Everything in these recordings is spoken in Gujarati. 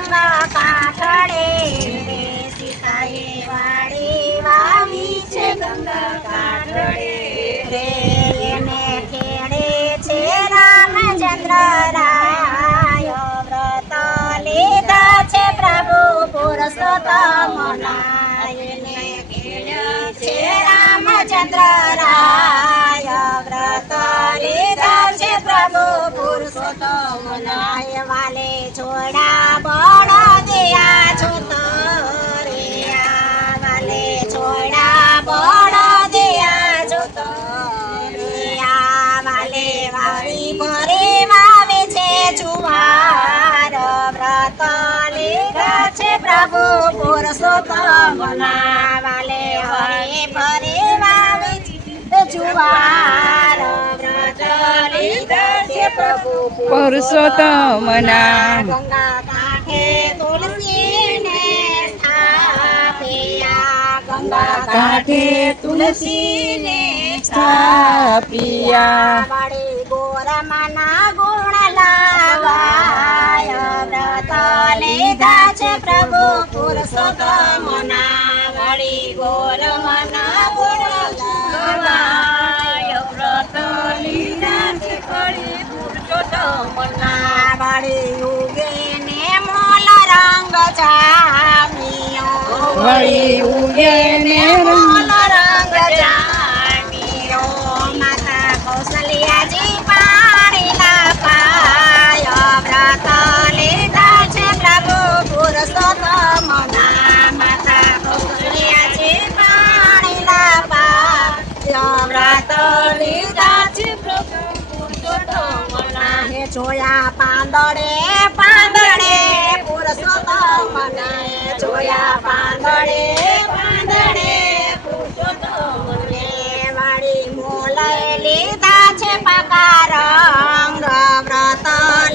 ગંગા કાંઠડે સીતાએ વાડી વાવી છે ગંગા કાંઠડે રે એને ખેડે છે રામચંદ્ર રાય વ્રત લીધા છે પ્રભુ પુરુષોત્તમના એને ખેડ્યા છે રામચંદ્ર રાય વ્રત લીધા છે પ્રભુ પુરુષોત્તમના વાલે છોડા બળદિયા છો તો રે વાલે છોડા બળદિયા છો તો રે વાલે વાળી ભરે વાવે છે જુવાર વ્રત લીધા છે પ્રભુ પુરુષોત્તમના વાલે હરે ભરે વાવે છે જુવાર વ્રત લીધા છે પ્રભુ પુરુષોત્તમના ગંગા કાંઠે તુલસીને સ્થાપ્યા ગંગા કાંઠે તુલસીને સ્થાપ્યા વાળી ગોરમાના ગુણ લાવાય વ્રત લીધા છે પ્રભુ પુરુષોત્તમના વાળી ગોરમાના ગુણ લાવાય વ્રત લીધા છે પુરુષોત્તમના વાળી ઉગે ને મોલ રંગ જામ્યો વળી ઉગે ને મોલ રંગ જામ્યો માતા કૌશલ્યાજી પાણીના પાય વ્રત લીધા છે પ્રભુ પુરુષોત્તમના માતા કૌશલ્યાજી પાણીના પાય વ્રત લીધા છે પ્રભુ પુરુષોત્તમના હે જોયા પાંદડે પાંદડે પુરુષોત્તમને જોયા પાંદડે પાંદડે પુરુષોત્તમને વાળી મોલે લીધા છે પાકા રંગ વ્રત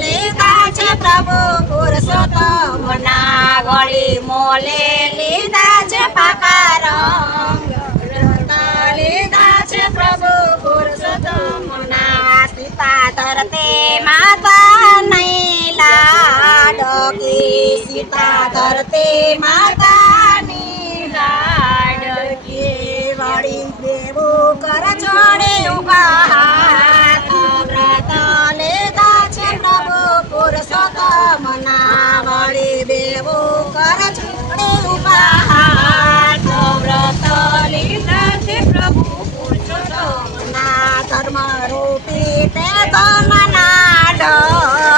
લીધા છે પ્રભુ પુરુષોત્તમના વળી મોલે લીધા છે પાકા રંગ વ્રત લીધા છે પ્રભુ પુરુષોત્તમના સીતા ધરતે માતા નહીં લાડકી સીતા ધરતે માતાની લાડકી વળી દેવું કર છોડે ઉભા હાથ વ્રત લીધા છે પ્રભુ પુરુષોત્તમના વળી દેવું કર છોડે ઉભા હાથ વ્રત લીધા છે પ્રભુ પુરુષોત્તમના ધર્મ રૂપી તે ધનના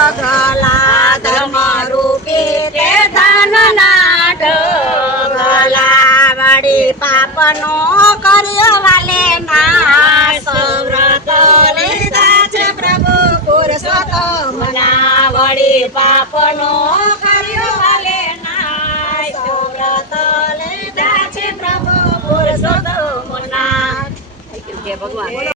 ઢગલા ધર્મ રૂપી તે ધનના ઢગલા વળી પાપનો કર્યો વાલે નાશ વ્રત લીધા છે પ્રભુ પુરુષોત્તમના વળી પાપનો કર્યો વાલે નાશ વ્રત લીધા છે પ્રભુ પુરુષોત્તમના ભગવાન